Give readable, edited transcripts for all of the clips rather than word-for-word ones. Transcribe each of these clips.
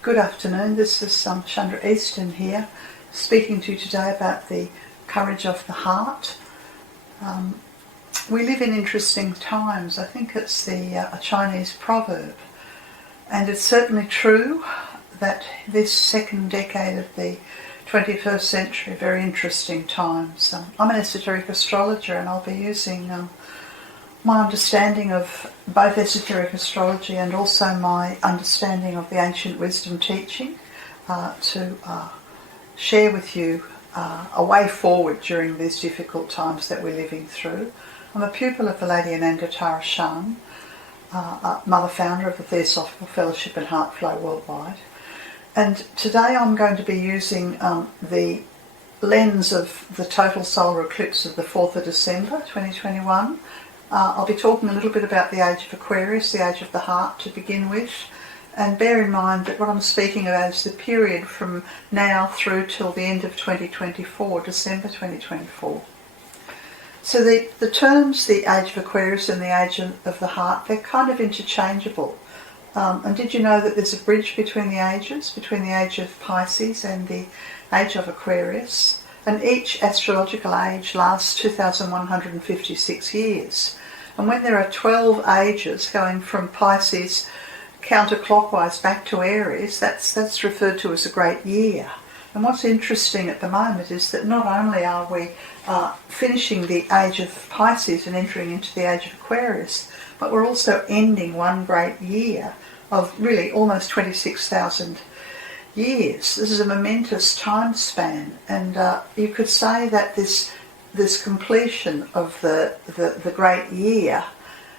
Good afternoon, this is Chandra Easton here, speaking to you today about the courage of the heart. We live in interesting times. I think it's a Chinese proverb, and it's certainly true that this second decade of the 21st century, very interesting times. I'm an esoteric astrologer, and I'll be using my understanding of both esoteric astrology and also my understanding of the ancient wisdom teaching to share with you a way forward during these difficult times that we're living through. I'm a pupil of the Lady Ananda Tara Shan, mother founder of the Theosophical Fellowship and Heart Flow Worldwide. And today I'm going to be using the lens of the total solar eclipse of the 4th of December 2021. I'll be talking a little bit about the age of Aquarius, the age of the heart to begin with, and bear in mind that what I'm speaking about is the period from now through till the end of 2024, December 2024. So the terms, the age of Aquarius and the age of the heart, they're kind of interchangeable. And did you know that there's a bridge between the ages, between the age of Pisces and the age of Aquarius? And each astrological age lasts 2,156 years. And when there are 12 ages going from Pisces counterclockwise back to Aries, that's referred to as a great year. And what's interesting at the moment is that not only are we finishing the age of Pisces and entering into the age of Aquarius, but we're also ending one great year of really almost 26,000 years. This is a momentous time span, and you could say that this completion of the great year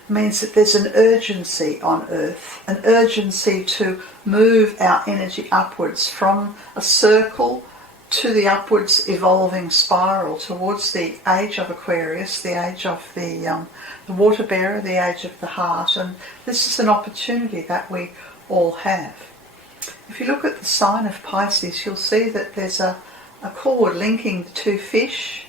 means that there's an urgency on Earth, an urgency to move our energy upwards from a circle to the upwards evolving spiral towards the age of Aquarius, the age of the water bearer, the age of the heart. And this is an opportunity that we all have. If you look at the sign of Pisces, you'll see that there's a cord linking the two fish,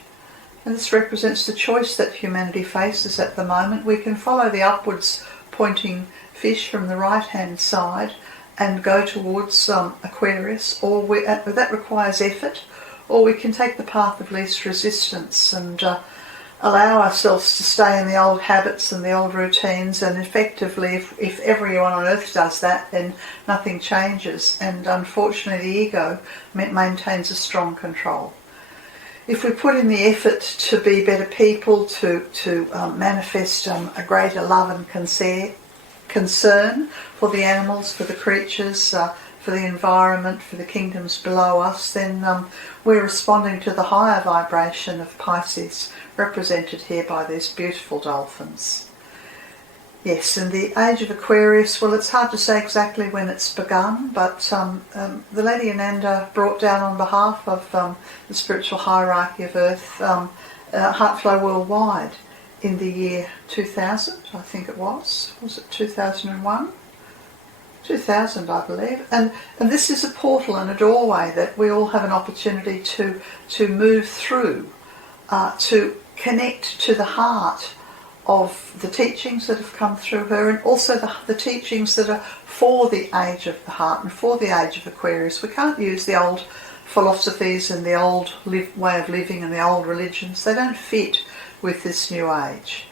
and this represents the choice that humanity faces at the moment. We can follow the upwards pointing fish from the right hand side and go towards Aquarius, or that requires effort, or we can take the path of least resistance and allow ourselves to stay in the old habits and the old routines, and effectively if everyone on earth does that, then nothing changes, and unfortunately the ego maintains a strong control. If we put in the effort to be better people, to manifest a greater love and concern for the animals, for the creatures, for the environment, for the kingdoms below us, then we're responding to the higher vibration of Pisces, represented here by these beautiful dolphins. Yes, and the age of Aquarius, well, it's hard to say exactly when it's begun, but the Lady Ananda brought down on behalf of the spiritual hierarchy of Earth Heart Flow Worldwide in the year 2000, I think it was. Was it 2001? 2000, I believe. And this is a portal and a doorway that we all have an opportunity to move through, to connect to the heart of the teachings that have come through her, and also the teachings that are for the age of the heart and for the age of Aquarius. We can't use the old philosophies and the old way of living and the old religions. They don't fit with this new age.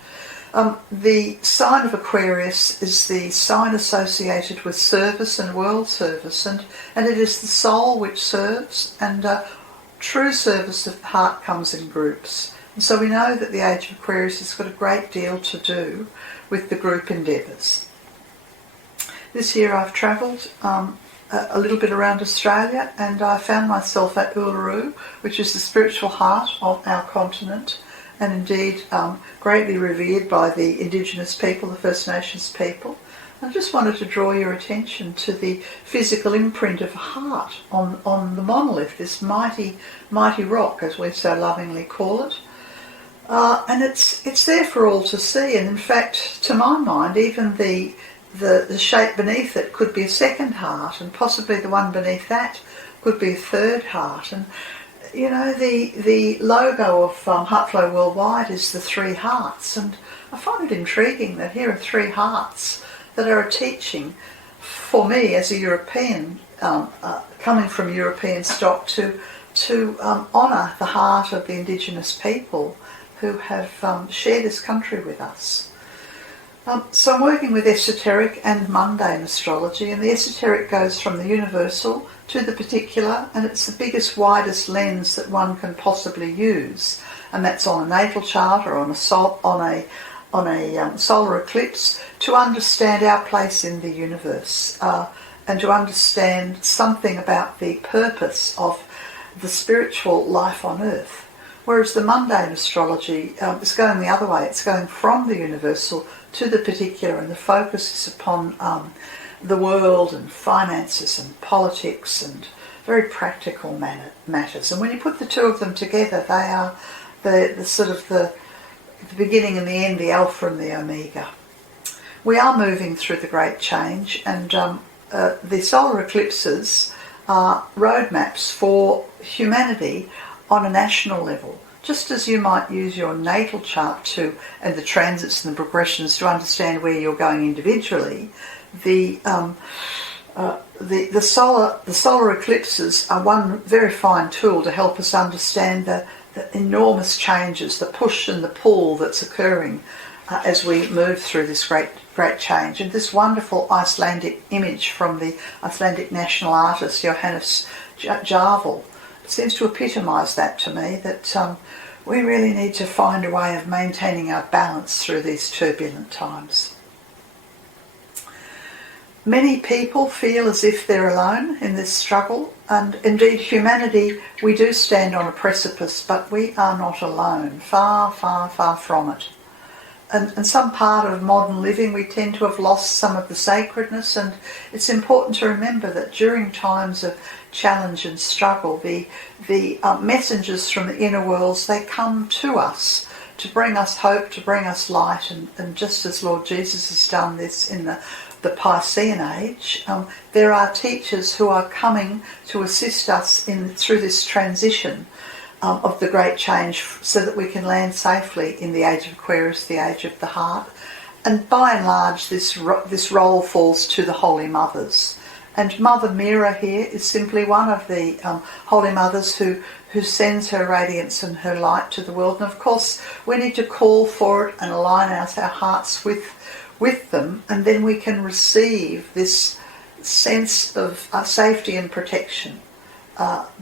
The sign of Aquarius is the sign associated with service and world service, and it is the soul which serves, and true service of the heart comes in groups. And so we know that the age of Aquarius has got a great deal to do with the group endeavours. This year I've travelled a little bit around Australia, and I found myself at Uluru, which is the spiritual heart of our continent, and indeed greatly revered by the Indigenous people, the First Nations people. I just wanted to draw your attention to the physical imprint of a heart on the monolith, this mighty rock, as we so lovingly call it. And it's there for all to see, and in fact, to my mind, even the shape beneath it could be a second heart, and possibly the one beneath that could be a third heart. And you know, the logo of Heart Flow Worldwide is the three hearts, and I find it intriguing that here are three hearts that are a teaching for me as a European, coming from European stock, to honour the heart of the Indigenous people who have shared this country with us. So I'm working with esoteric and mundane astrology, and the esoteric goes from the universal to the particular, and it's the biggest, widest lens that one can possibly use, and that's on a natal chart or on a solar eclipse, to understand our place in the universe, and to understand something about the purpose of the spiritual life on earth. Whereas the mundane astrology is going the other way. It's going from the universal to the particular, and the focus is upon the world and finances and politics and very practical matters. And when you put the two of them together, they are the sort of the beginning and the end, the alpha and the omega. We are moving through the great change, and the solar eclipses are roadmaps for humanity on a national level. Just as you might use your natal chart and the transits and the progressions to understand where you're going individually, the solar eclipses are one very fine tool to help us understand the enormous changes, the push and the pull that's occurring as we move through this great change. And this wonderful Icelandic image from the Icelandic national artist Johannes Jarvel seems to epitomise that to me, that we really need to find a way of maintaining our balance through these turbulent times. Many people feel as if they're alone in this struggle, and indeed humanity, we do stand on a precipice, but we are not alone, far, far, far from it. And some part of modern living, we tend to have lost some of the sacredness, and it's important to remember that during times of challenge and struggle, the messengers from the inner worlds, they come to us to bring us hope, to bring us light, and just as Lord Jesus has done this in the Piscean age, there are teachers who are coming to assist us through this transition of the great change, so that we can land safely in the age of Aquarius, the age of the heart. And by and large, this role falls to the Holy Mothers. And Mother Mira here is simply one of the Holy Mothers who sends her radiance and her light to the world. And of course, we need to call for it and align our hearts with them, and then we can receive this sense of safety and protection.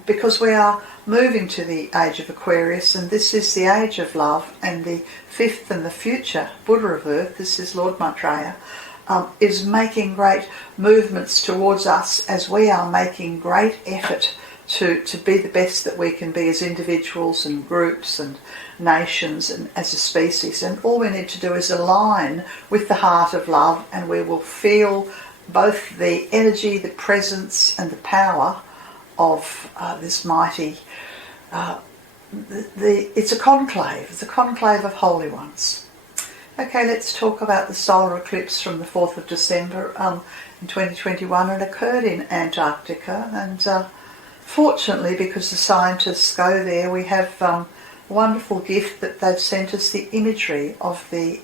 Because we are moving to the age of Aquarius, and this is the age of love, and the fifth and the future Buddha of Earth, this is Lord Maitreya, is making great movements towards us as we are making great effort to be the best that we can be as individuals and groups and nations and as a species. And all we need to do is align with the heart of love, and we will feel both the energy, the presence and the power of this mighty, it's a conclave of holy ones. Okay, let's talk about the solar eclipse from the 4th of December in 2021. It occurred in Antarctica, and fortunately, because the scientists go there, we have a wonderful gift that they've sent us the imagery of the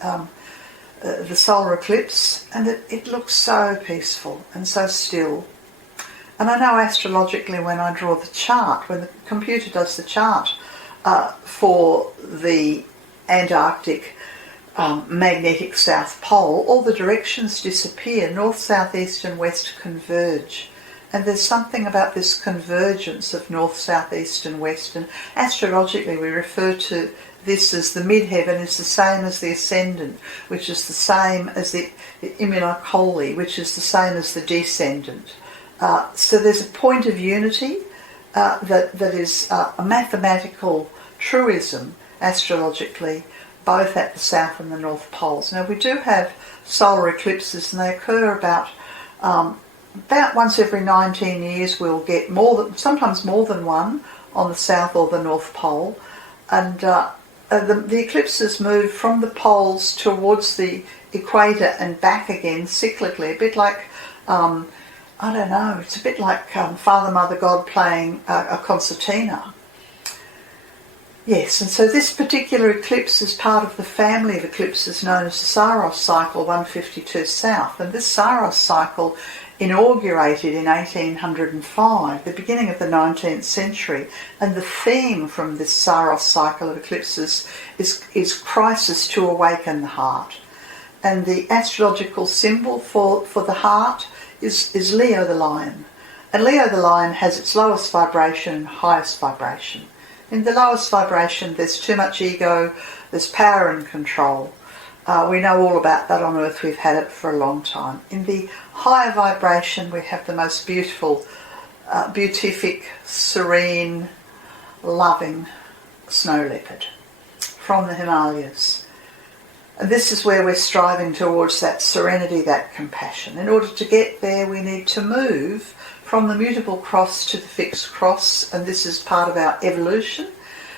solar eclipse, and it looks so peaceful and so still. And I know astrologically, when I draw the chart, when the computer does the chart for the Antarctic magnetic South Pole, all the directions disappear. North, south, east and west converge. And there's something about this convergence of north, south, east and west. And astrologically we refer to this as the midheaven is the same as the ascendant, which is the same as the immunocoli, which is the same as the descendant. So there's a point of unity that is a mathematical truism astrologically, both at the south and the north poles. Now we do have solar eclipses, and they occur about once every 19 years. We'll get sometimes more than one on the south or the north pole, and the eclipses move from the poles towards the equator and back again cyclically, a bit like I don't know, it's a bit like Father, Mother, God playing a concertina. Yes, and so this particular eclipse is part of the family of eclipses known as the Saros cycle 152 South. And this Saros cycle inaugurated in 1805, the beginning of the 19th century, and the theme from this Saros cycle of eclipses is crisis to awaken the heart. And the astrological symbol for the heart is Leo the lion. And Leo the lion has its lowest vibration and highest vibration. In the lowest vibration there's too much ego, there's power and control. We know all about that on Earth, we've had it for a long time. In the higher vibration we have the most beautiful, beatific, serene, loving snow leopard from the Himalayas. And this is where we're striving towards that serenity, that compassion. In order to get there we need to move from the mutable cross to the fixed cross, and this is part of our evolution.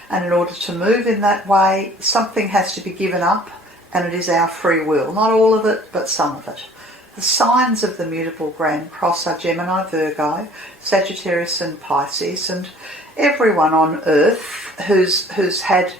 And in order to move in that way, something has to be given up, and it is our free will. Not all of it, but some of it. The signs of the mutable grand cross are Gemini, Virgo, Sagittarius and Pisces, and everyone on Earth who's had,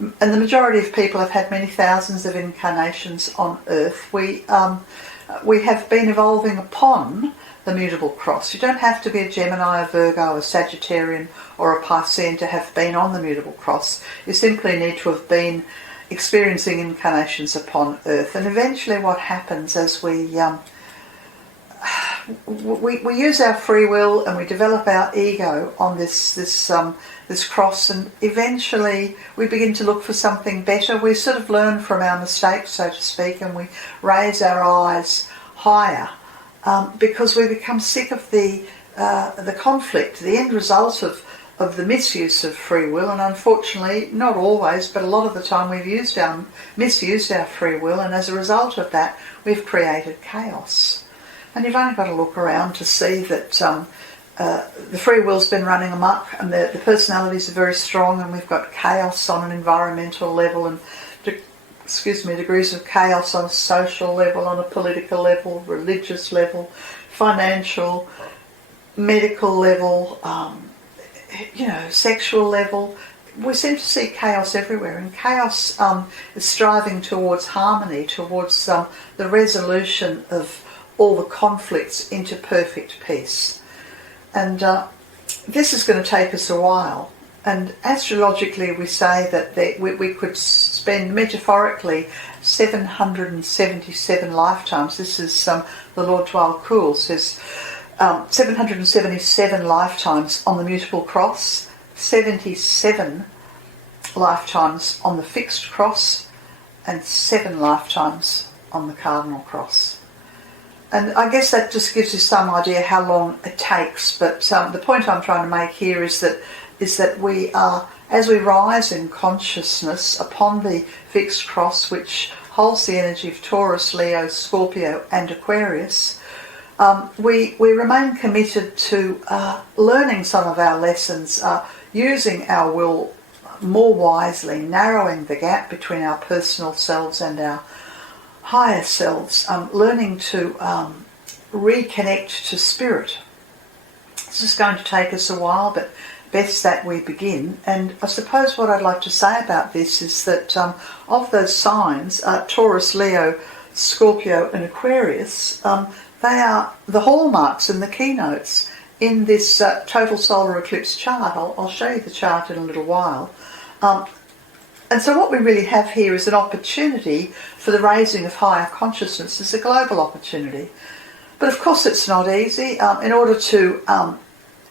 and the majority of people have had many thousands of incarnations on Earth, we have been evolving upon the mutable cross. You don't have to be a Gemini, a Virgo, a Sagittarian or a Piscean to have been on the mutable cross. You simply need to have been experiencing incarnations upon Earth. And eventually what happens as we use our free will and we develop our ego on this cross, and eventually we begin to look for something better. We sort of learn from our mistakes, so to speak, and we raise our eyes higher. Because we become sick of the conflict, the end result of the misuse of free will, and unfortunately, not always, but a lot of the time we've misused our free will, and as a result of that, we've created chaos. And you've only got to look around to see that the free will's been running amok, and the personalities are very strong, and we've got chaos on an environmental level, and degrees of chaos on a social level, on a political level, religious level, financial, medical level, sexual level. We seem to see chaos everywhere, and chaos is striving towards harmony, towards the resolution of all the conflicts into perfect peace. And this is going to take us a while. And astrologically we say that we could spend metaphorically 777 lifetimes. This is the Lord Dwal says 777 lifetimes on the mutable cross, 77 lifetimes on the fixed cross, and 7 lifetimes on the cardinal cross. And I guess that just gives you some idea how long it takes, but the point I'm trying to make here is that we are, as we rise in consciousness upon the fixed cross, which holds the energy of Taurus, Leo, Scorpio and Aquarius, we remain committed to learning some of our lessons, using our will more wisely, narrowing the gap between our personal selves and our higher selves, learning to reconnect to spirit. This is going to take us a while, but best that we begin. And I suppose what I'd like to say about this is that of those signs, Taurus, Leo, Scorpio and Aquarius, they are the hallmarks and the keynotes in this total solar eclipse chart. I'll show you the chart in a little while. And so what we really have here is an opportunity for the raising of higher consciousness. It's a global opportunity. But of course it's not easy. In order to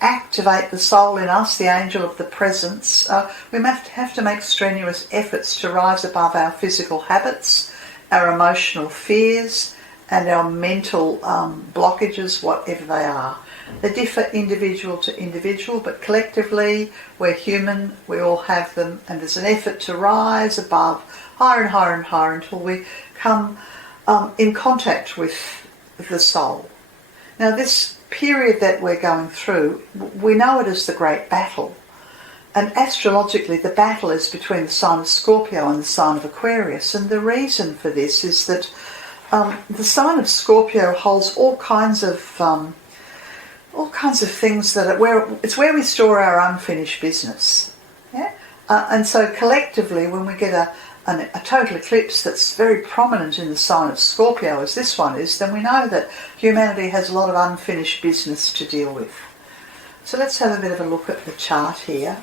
activate the soul in us, the angel of the presence, we have to make strenuous efforts to rise above our physical habits, our emotional fears, and our mental blockages, whatever they are. They differ individual to individual, but collectively we're human, we all have them, and there's an effort to rise above higher and higher and higher until we come in contact with the soul. Now this period that we're going through, we know it as the Great Battle. And astrologically the battle is between the sign of Scorpio and the sign of Aquarius. And the reason for this is that the sign of Scorpio holds all kinds of things that it's where we store our unfinished business. Yeah? And so collectively when we get a total eclipse that's very prominent in the sign of Scorpio, as this one is, then we know that humanity has a lot of unfinished business to deal with. So let's have a bit of a look at the chart here.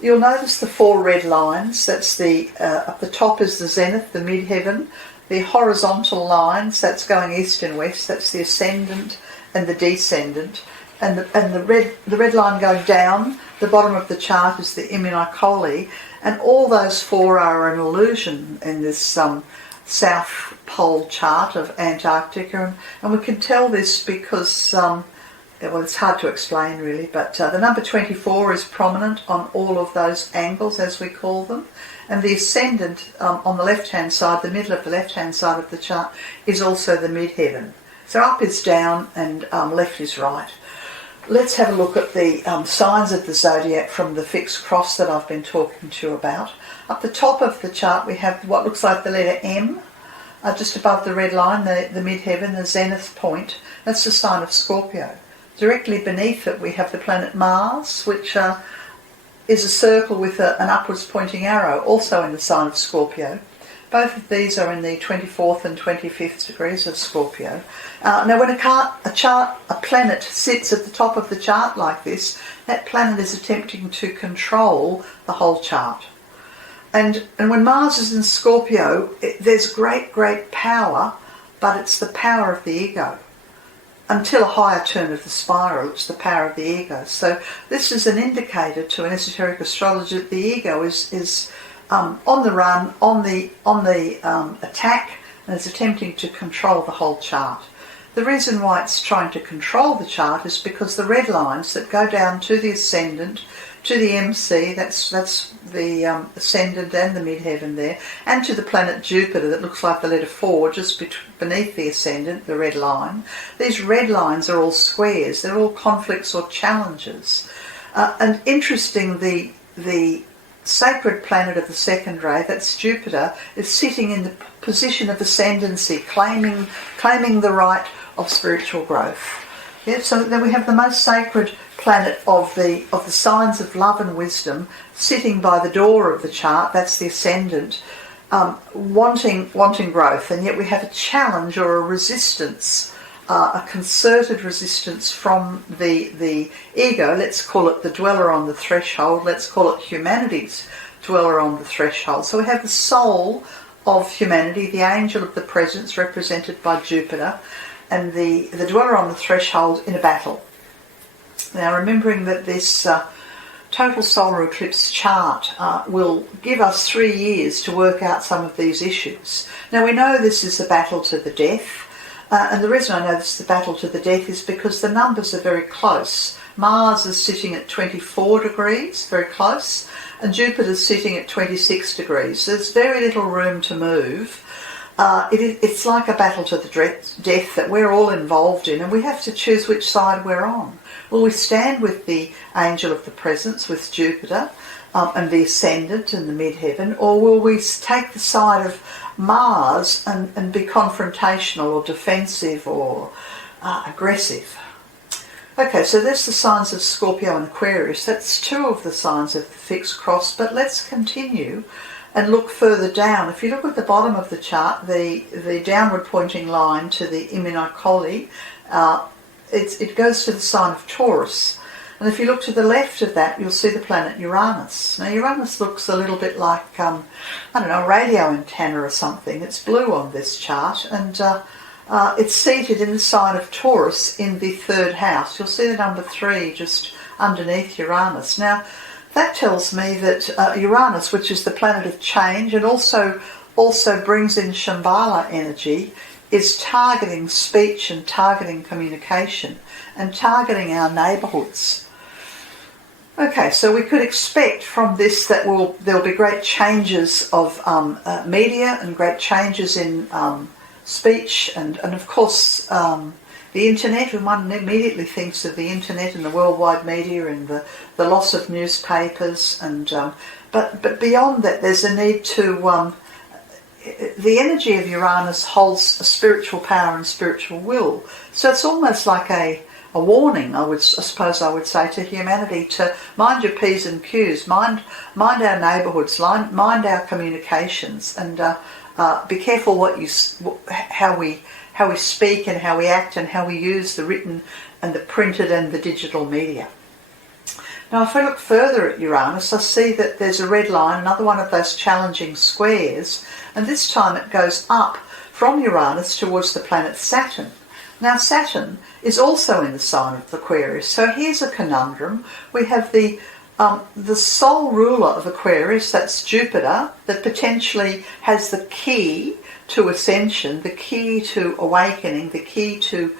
You'll notice the 4 red lines. That's up the top is the zenith, the midheaven. The horizontal lines, that's going east and west. That's the ascendant and the descendant. And the red line going down the bottom of the chart is the immunicoli, and all those 4 are an illusion in this South Pole chart of Antarctica, and we can tell this because well, it's hard to explain really, but the number 24 is prominent on all of those angles, as we call them, and the ascendant on the left-hand side, the middle of the left-hand side of the chart, is also the midheaven. So up is down and left is right. Let's have a look at the signs of the zodiac from the fixed cross that I've been talking to you about. Up the top of the chart we have what looks like the letter M, just above the red line, the midheaven, the zenith point. That's the sign of Scorpio. Directly beneath it we have the planet Mars, which is a circle with an upwards pointing arrow, also in the sign of Scorpio. Both of these are in the 24th and 25th degrees of Scorpio. Now when a planet sits at the top of the chart like this, that planet is attempting to control the whole chart. And when Mars is in Scorpio, there's great power, but it's the power of the ego. Until a higher turn of the spiral, it's the power of the ego. So this is an indicator to an esoteric astrologer that the ego is on the run, on the attack, and is attempting to control the whole chart. The reason why it's trying to control the chart is because the red lines that go down to the ascendant, to the MC, that's the ascendant and the midheaven there, and to the planet Jupiter that looks like the letter 4 just beneath the ascendant, the red line. These red lines are all squares, they're all conflicts or challenges. And interesting, the sacred planet of the second ray, that's Jupiter, is sitting in the position of ascendancy, claiming the right of spiritual growth. Yeah, so then we have the most sacred planet of the signs of love and wisdom sitting by the door of the chart, that's the ascendant, wanting growth, and yet we have a challenge or a resistance, a concerted resistance from the ego. Let's call it the dweller on the threshold, let's call it humanity's dweller on the threshold. So we have the soul of humanity, the angel of the presence represented by Jupiter, and the dweller on the threshold in a battle. Now remembering that this total solar eclipse chart will give us 3 years to work out some of these issues. Now we know this is a battle to the death, and the reason I know this is a battle to the death is because the numbers are very close. Mars is sitting at 24 degrees, very close, and Jupiter's sitting at 26 degrees. There's very little room to move. It's like a battle to the death that we're all involved in, and we have to choose which side we're on. Will we stand with the angel of the presence, with Jupiter, and the ascendant and the midheaven, or will we take the side of Mars and be confrontational or defensive or aggressive? Okay, so there's the signs of Scorpio and Aquarius. That's 2 of the signs of the fixed cross, but let's continue and look further down. If you look at the bottom of the chart, the downward pointing line to the immunicoli, it goes to the sign of Taurus. And if you look to the left of that, you'll see the planet Uranus. Now Uranus looks a little bit like, I don't know, a radio antenna or something. It's blue on this chart, and it's seated in the sign of Taurus in the 3rd house. You'll see the number 3 just underneath Uranus. Now that tells me that Uranus, which is the planet of change and also brings in Shambhala energy, is targeting speech and targeting communication and targeting our neighbourhoods. Okay, so we could expect from this that there'll be great changes of media and great changes in speech and of course the internet. One immediately thinks of the internet and the worldwide media and the loss of newspapers, and but beyond that there's a need to the energy of Uranus holds a spiritual power and spiritual will, so it's almost like a warning, I suppose I would say, to humanity to mind your P's and Q's, mind our neighbourhoods, mind our communications, and be careful how we speak and how we act and how we use the written and the printed and the digital media. Now, if we look further at Uranus, I see that there's a red line, another one of those challenging squares, and this time it goes up from Uranus towards the planet Saturn. Now, Saturn is also in the sign of Aquarius, so here's a conundrum. We have the sole ruler of Aquarius, that's Jupiter, that potentially has the key to ascension, the key to awakening, the key to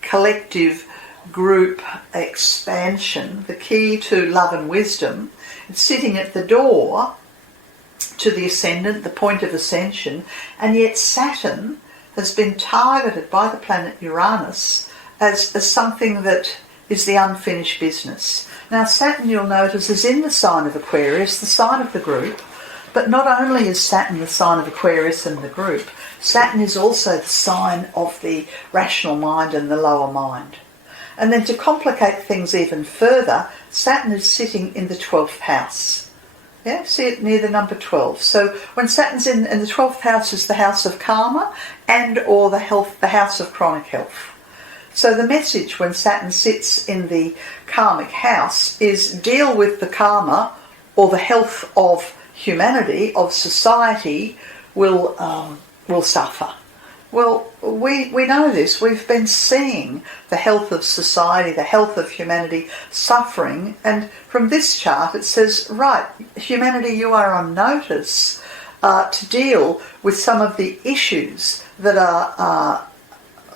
collective group expansion, the key to love and wisdom. It's sitting at the door to the ascendant, the point of ascension, and yet Saturn has been targeted by the planet Uranus as something that is the unfinished business. Now, Saturn, you'll notice, is in the sign of Aquarius, the sign of the group, but not only is Saturn the sign of Aquarius and the group, Saturn is also the sign of the rational mind and the lower mind. And then to complicate things even further, Saturn is sitting in the 12th house. Yeah, see it near the number 12. So when Saturn's in the 12th house is the house of karma and or the house of chronic health. So the message when Saturn sits in the karmic house is deal with the karma or the health of humanity, of society, will suffer. Well, we know this. We've been seeing the health of society, the health of humanity suffering, and from this chart it says, right, humanity, you are on notice to deal with some of the issues that are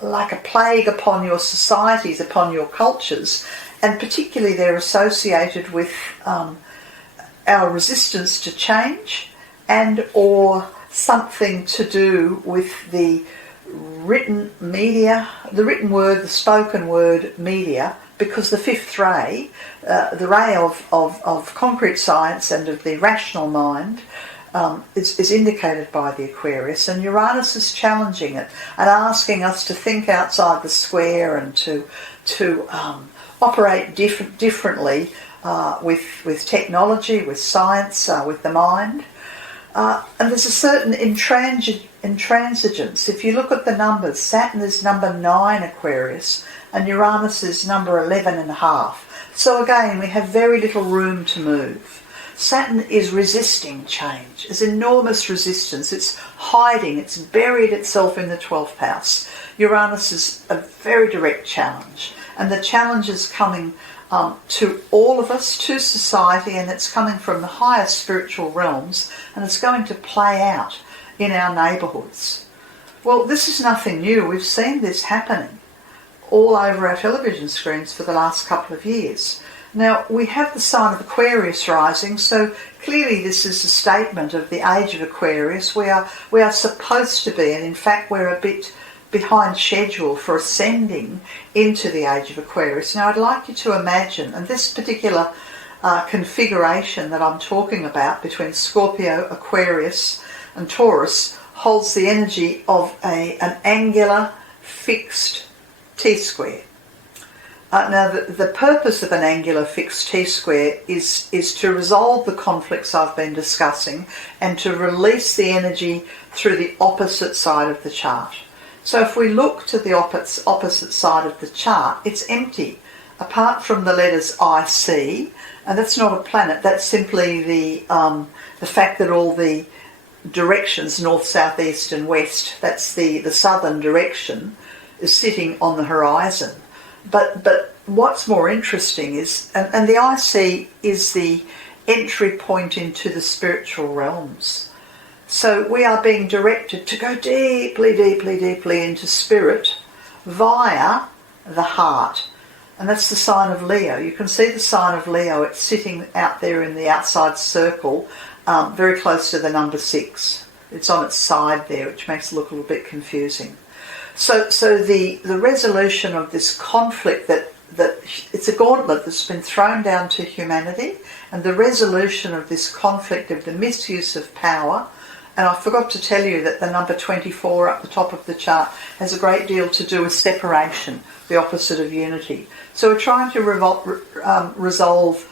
like a plague upon your societies, upon your cultures, and particularly they're associated with our resistance to change and or something to do with the written media, the written word, the spoken word media, because the fifth ray, the ray of concrete science and of the rational mind, is indicated by the Aquarius, and Uranus is challenging it and asking us to think outside the square and to operate differently with technology, with science, with the mind. And there's a certain intransigence. If you look at the numbers, Saturn is number 9 Aquarius and Uranus is number 11.5. So again, we have very little room to move. Saturn is resisting change. There's enormous resistance. It's hiding. It's buried itself in the 12th house. Uranus is a very direct challenge. And the challenge is coming to all of us, to society, and it's coming from the highest spiritual realms, and it's going to play out in our neighbourhoods. Well, this is nothing new. We've seen this happening all over our television screens for the last couple of years. Now, we have the sign of Aquarius rising, so clearly this is a statement of the age of Aquarius. We are supposed to be, and in fact we're a bit behind schedule for ascending into the age of Aquarius. Now, I'd like you to imagine, and this particular configuration that I'm talking about between Scorpio, Aquarius and Taurus holds the energy of an angular fixed T-square. Now, the purpose of an angular fixed T-square is to resolve the conflicts I've been discussing and to release the energy through the opposite side of the chart. So if we look to the opposite side of the chart, it's empty, apart from the letters IC, and that's not a planet, that's simply the fact that all the directions, north, south, east and west, that's the southern direction, is sitting on the horizon. But what's more interesting is, and the IC is the entry point into the spiritual realms. So we are being directed to go deeply, deeply, deeply into spirit via the heart. And that's the sign of Leo. You can see the sign of Leo. It's sitting out there in the outside circle, very close to the number 6. It's on its side there, which makes it look a little bit confusing. So the resolution of this conflict that it's a gauntlet that's been thrown down to humanity, and the resolution of this conflict of the misuse of power And I forgot to tell you that the number 24 up the top of the chart has a great deal to do with separation, the opposite of unity. So we're trying to resolve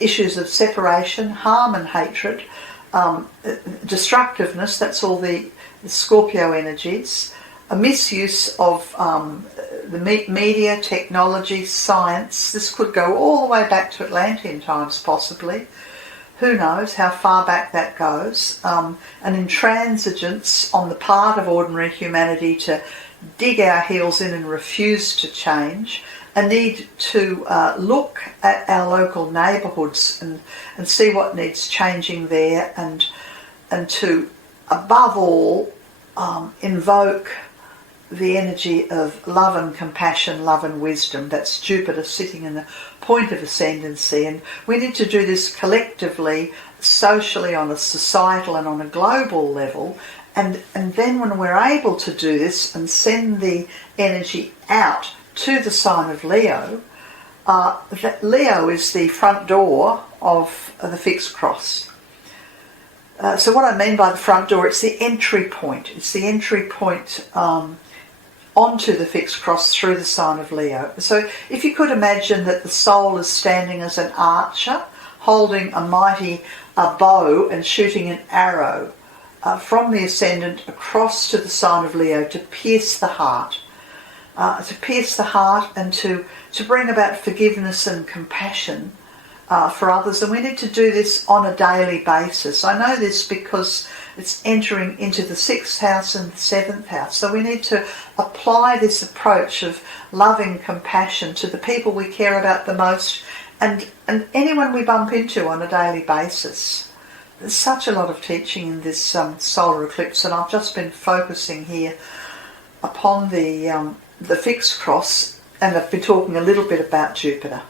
issues of separation, harm and hatred, destructiveness, that's all the Scorpio energies, a misuse of the media, technology, science. This could go all the way back to Atlantean times possibly. Who knows how far back that goes. An intransigence on the part of ordinary humanity to dig our heels in and refuse to change. A need to look at our local neighbourhoods and see what needs changing there, and to, above all, invoke the energy of love and compassion, love and wisdom. That's Jupiter sitting in the point of ascendancy, and we need to do this collectively, socially, on a societal and on a global level, and then when we're able to do this and send the energy out to the sign of Leo, that Leo is the front door of the fixed cross. So what I mean by the front door, it's the entry point. It's the entry point onto the fixed cross through the sign of Leo. So if you could imagine that the soul is standing as an archer, holding a mighty bow and shooting an arrow from the ascendant across to the sign of Leo to pierce the heart. And to bring about forgiveness and compassion for others. And we need to do this on a daily basis. I know this because it's entering into the 6th house and the 7th house. So we need to apply this approach of loving compassion to the people we care about the most and anyone we bump into on a daily basis. There's such a lot of teaching in this solar eclipse, and I've just been focusing here upon the fixed cross, and I've been talking a little bit about Jupiter.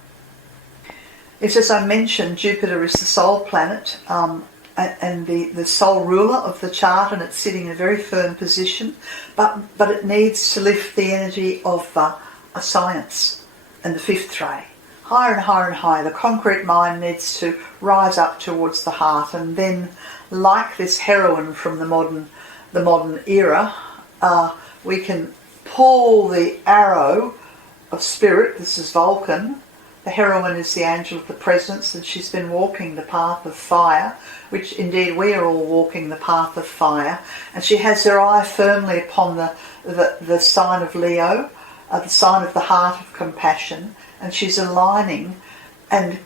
It's, as I mentioned, Jupiter is the soul planet and the sole ruler of the chart, and it's sitting in a very firm position, but it needs to lift the energy of a science and the 5th ray. Higher and higher and higher. The concrete mind needs to rise up towards the heart, and then, like this heroine from the modern era, we can pull the arrow of spirit. This is Vulcan. The heroine is the angel of the presence, and she's been walking the path of fire, which indeed we are all walking the path of fire. And she has her eye firmly upon the sign of Leo, the sign of the heart of compassion, and she's aligning and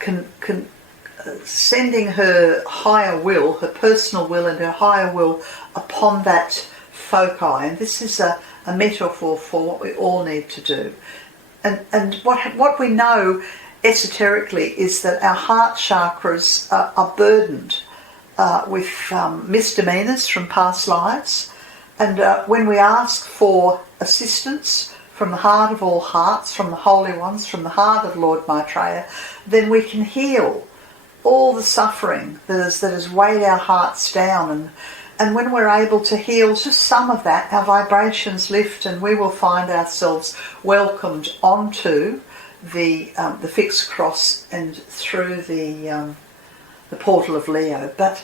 sending her higher will, her personal will and her higher will upon that foci. And this is a metaphor for what we all need to do. And what we know esoterically is that our heart chakras are burdened with misdemeanors from past lives, and when we ask for assistance from the heart of all hearts, from the holy ones, from the heart of Lord Maitreya, then we can heal all the suffering that has weighed our hearts down. And when we're able to heal just some of that, our vibrations lift, and we will find ourselves welcomed onto the fixed cross and through the portal of Leo. But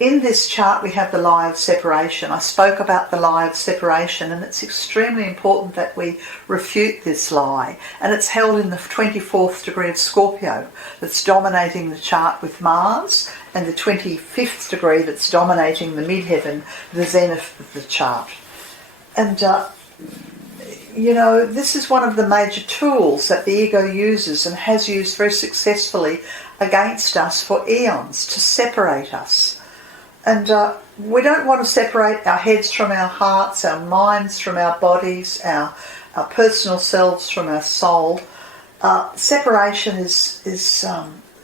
in this chart we have the lie of separation. I spoke about the lie of separation, and it's extremely important that we refute this lie. And it's held in the 24th degree of Scorpio that's dominating the chart with Mars, and the 25th degree that's dominating the midheaven, the zenith of the chart. And this is one of the major tools that the ego uses and has used very successfully against us for eons, to separate us. And we don't want to separate our heads from our hearts, our minds from our bodies, our personal selves from our soul. Separation is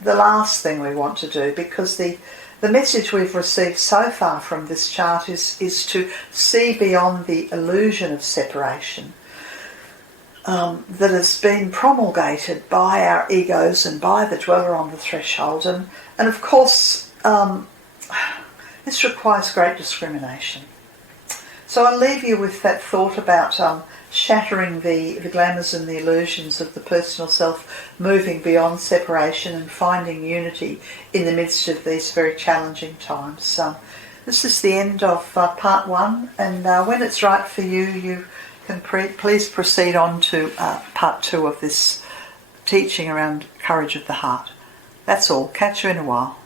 the last thing we want to do, because the message we've received so far from this chart is to see beyond the illusion of separation that has been promulgated by our egos and by the dweller on the threshold. And of course, this requires great discrimination. So I'll leave you with that thought about shattering the glamours and the illusions of the personal self, moving beyond separation and finding unity in the midst of these very challenging times. this is the end of part 1, and when it's right for you, you can please proceed on to part 2 of this teaching around courage of the heart. That's all. Catch you in a while.